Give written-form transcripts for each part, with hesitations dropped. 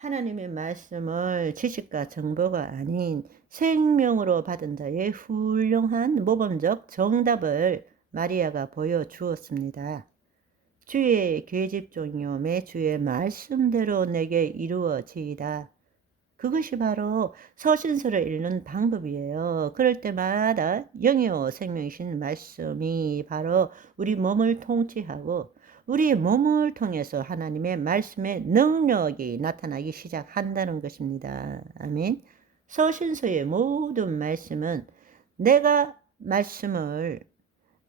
하나님의 말씀을 지식과 정보가 아닌 생명으로 받은 자의 훌륭한 모범적 정답을 마리아가 보여주었습니다. 주의 계집종이요 매 주의 말씀대로 내게 이루어지이다. 그것이 바로 서신서를 읽는 방법이에요. 그럴 때마다 영이요 생명이신 말씀이 바로 우리 몸을 통치하고 우리 몸을 통해서 하나님의 말씀의 능력이 나타나기 시작한다는 것입니다. 아멘. 서신서의 모든 말씀은 내가 말씀을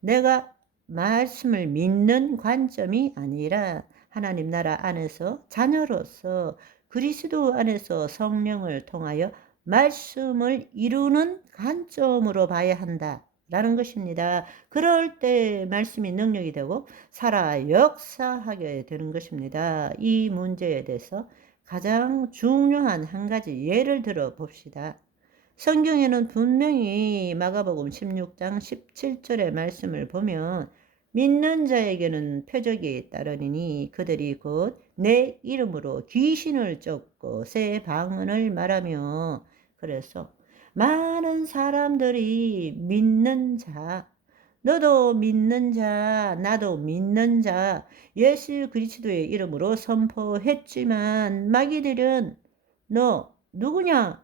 내가 말씀을 믿는 관점이 아니라 하나님 나라 안에서 자녀로서 그리스도 안에서 성령을 통하여 말씀을 이루는 관점으로 봐야 한다라는 것입니다. 그럴 때 말씀이 능력이 되고 살아 역사하게 되는 것입니다. 이 문제에 대해서 가장 중요한 한 가지 예를 들어 봅시다. 성경에는 분명히 마가복음 16장 17절의 말씀을 보면 믿는 자에게는 표적이 따르니 그들이 곧 내 이름으로 귀신을 쫓고 새 방언을 말하며, 그래서 많은 사람들이 믿는 자, 너도 믿는 자, 나도 믿는 자, 예수 그리스도의 이름으로 선포했지만 마귀들은 너 누구냐?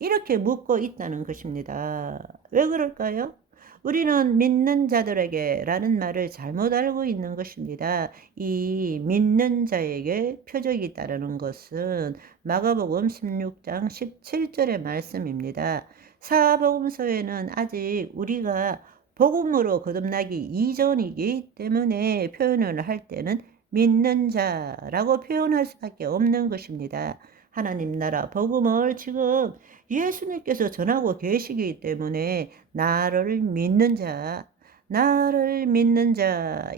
이렇게 묻고 있다는 것입니다. 왜 그럴까요? 우리는 믿는 자들에게 라는 말을 잘못 알고 있는 것입니다. 이 믿는 자에게 표적이 따르는 것은 마가복음 16장 17절의 말씀입니다. 사복음서에는 아직 우리가 복음으로 거듭나기 이전이기 때문에 표현을 할 때는 믿는 자라고 표현할 수밖에 없는 것입니다. 하나님 나라 복음을 지금 예수님께서 전하고 계시기 때문에 나를 믿는 자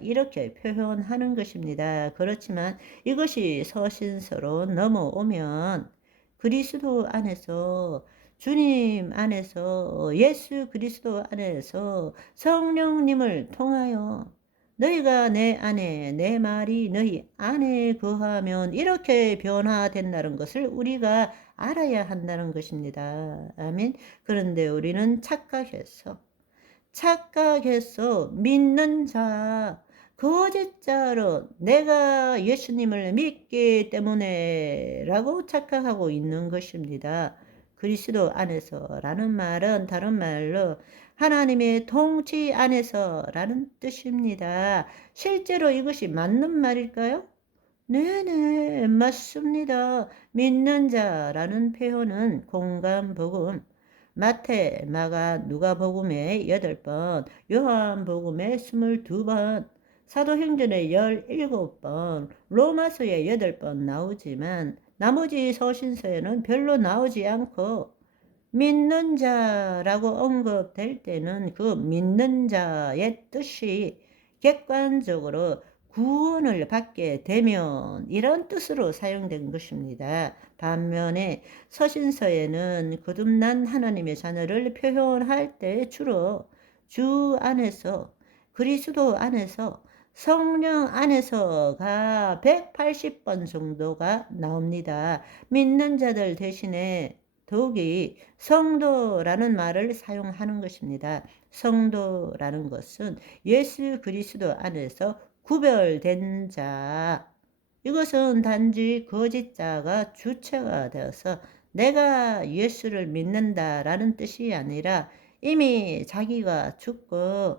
이렇게 표현하는 것입니다. 그렇지만 이것이 서신서로 넘어오면 그리스도 안에서, 주님 안에서, 예수 그리스도 안에서 성령님을 통하여 너희가 내 안에, 내 말이 너희 안에 거하면 이렇게 변화된다는 것을 우리가 알아야 한다는 것입니다. 아멘. 그런데 우리는 착각해서 믿는 자, 거짓자로 내가 예수님을 믿기 때문에 라고 착각하고 있는 것입니다. 그리스도 안에서라는 말은 다른 말로 하나님의 통치 안에서라는 뜻입니다. 실제로 이것이 맞는 말일까요? 네네, 맞습니다. 믿는 자라는 표현은 공간복음, 마태, 마가, 누가복음에 8번, 요한복음에 22번, 사도행전에 17번, 로마서에 8번 나오지만 나머지 서신서에는 별로 나오지 않고 믿는 자라고 언급될 때는 그 믿는 자의 뜻이 객관적으로 구원을 받게 되면 이런 뜻으로 사용된 것입니다. 반면에 서신서에는 거듭난 하나님의 자녀를 표현할 때 주로 주 안에서, 그리스도 안에서, 성령 안에서가 180번 정도가 나옵니다. 믿는 자들 대신에 더욱이 성도라는 말을 사용하는 것입니다. 성도라는 것은 예수 그리스도 안에서 구별된 자, 이것은 단지 거짓자가 주체가 되어서 내가 예수를 믿는다라는 뜻이 아니라 이미 자기가 죽고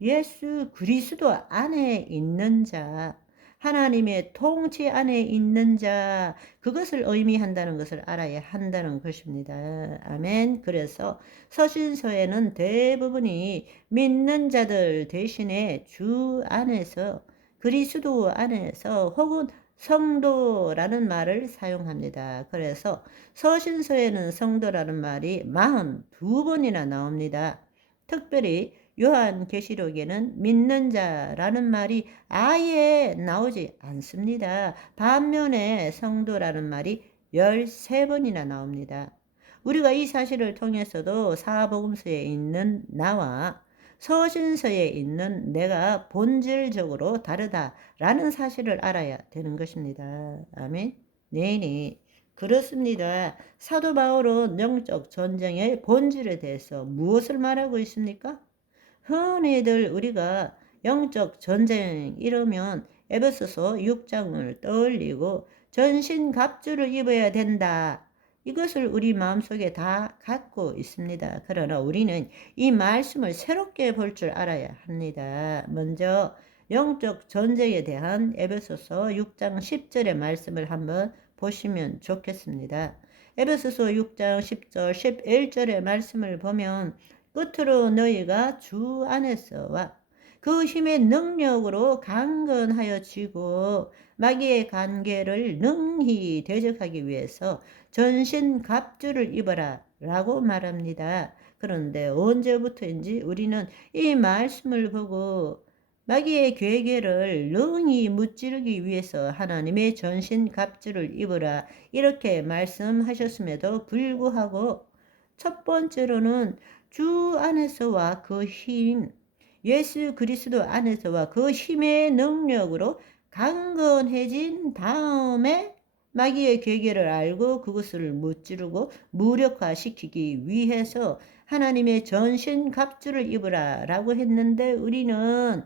예수 그리스도 안에 있는 자, 하나님의 통치 안에 있는 자, 그것을 의미한다는 것을 알아야 한다는 것입니다. 아멘. 그래서 서신서에는 대부분이 믿는 자들 대신에 주 안에서, 그리스도 안에서 혹은 성도라는 말을 사용합니다. 그래서 서신서에는 성도라는 말이 42번이나 나옵니다. 특별히 요한계시록에는 믿는 자라는 말이 아예 나오지 않습니다. 반면에 성도라는 말이 13번이나 나옵니다. 우리가 이 사실을 통해서도 사복음서에 있는 나와 서신서에 있는 내가 본질적으로 다르다라는 사실을 알아야 되는 것입니다. 아멘. 네네. 그렇습니다. 사도 바울은 영적 전쟁의 본질에 대해서 무엇을 말하고 있습니까? 흔히들 우리가 영적 전쟁 이러면 에베소서 6장을 떠올리고 전신갑주를 입어야 된다. 이것을 우리 마음속에 다 갖고 있습니다. 그러나 우리는 이 말씀을 새롭게 볼 줄 알아야 합니다. 먼저 영적 전쟁에 대한 에베소서 6장 10절의 말씀을 한번 보시면 좋겠습니다. 에베소서 6장 10절 11절의 말씀을 보면 끝으로 너희가 주 안에서와 그 힘의 능력으로 강건하여 지고 마귀의 관계를 능히 대적하기 위해서 전신 갑주를 입어라 라고 말합니다. 그런데 언제부터인지 우리는 이 말씀을 보고 마귀의 괴계를 능히 무찌르기 위해서 하나님의 전신 갑주를 입으라 이렇게 말씀하셨음에도 불구하고 첫 번째로는 주 안에서와 그 힘, 예수 그리스도 안에서와 그 힘의 능력으로 강건해진 다음에 마귀의 괴계를 알고 그것을 무찌르고 무력화시키기 위해서 하나님의 전신 갑주를 입으라 라고 했는데 우리는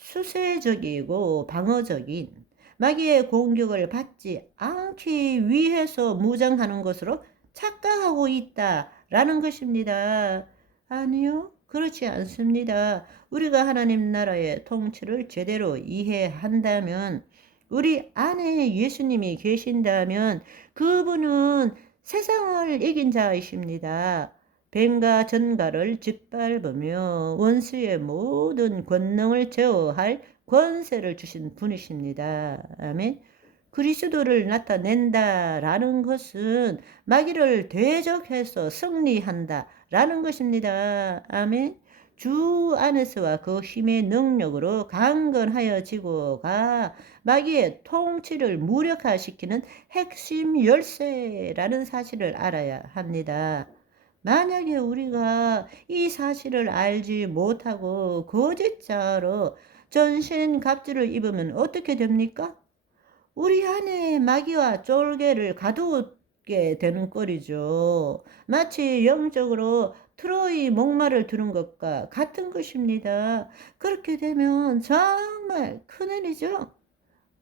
수세적이고 방어적인 마귀의 공격을 받지 않기 위해서 무장하는 것으로 착각하고 있다라는 것입니다. 아니요, 그렇지 않습니다. 우리가 하나님 나라의 통치를 제대로 이해한다면, 우리 안에 예수님이 계신다면 그분은 세상을 이긴 자이십니다. 뱀과 전갈을 짓밟으며 원수의 모든 권능을 제어할 권세를 주신 분이십니다. 아멘. 그리스도를 나타낸다라는 것은 마귀를 대적해서 승리한다라는 것입니다. 아멘. 주 안에서와 그 힘의 능력으로 강건하여지고가 마귀의 통치를 무력화시키는 핵심 열쇠라는 사실을 알아야 합니다. 만약에 우리가 이 사실을 알지 못하고 거짓자로 전신 갑주를 입으면 어떻게 됩니까? 우리 안에 마귀와 쫄개를 가두게 되는 꼴이죠. 마치 영적으로 트로이 목마를 두는 것과 같은 것입니다. 그렇게 되면 정말 큰일이죠.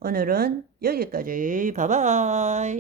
오늘은 여기까지. 바이바이.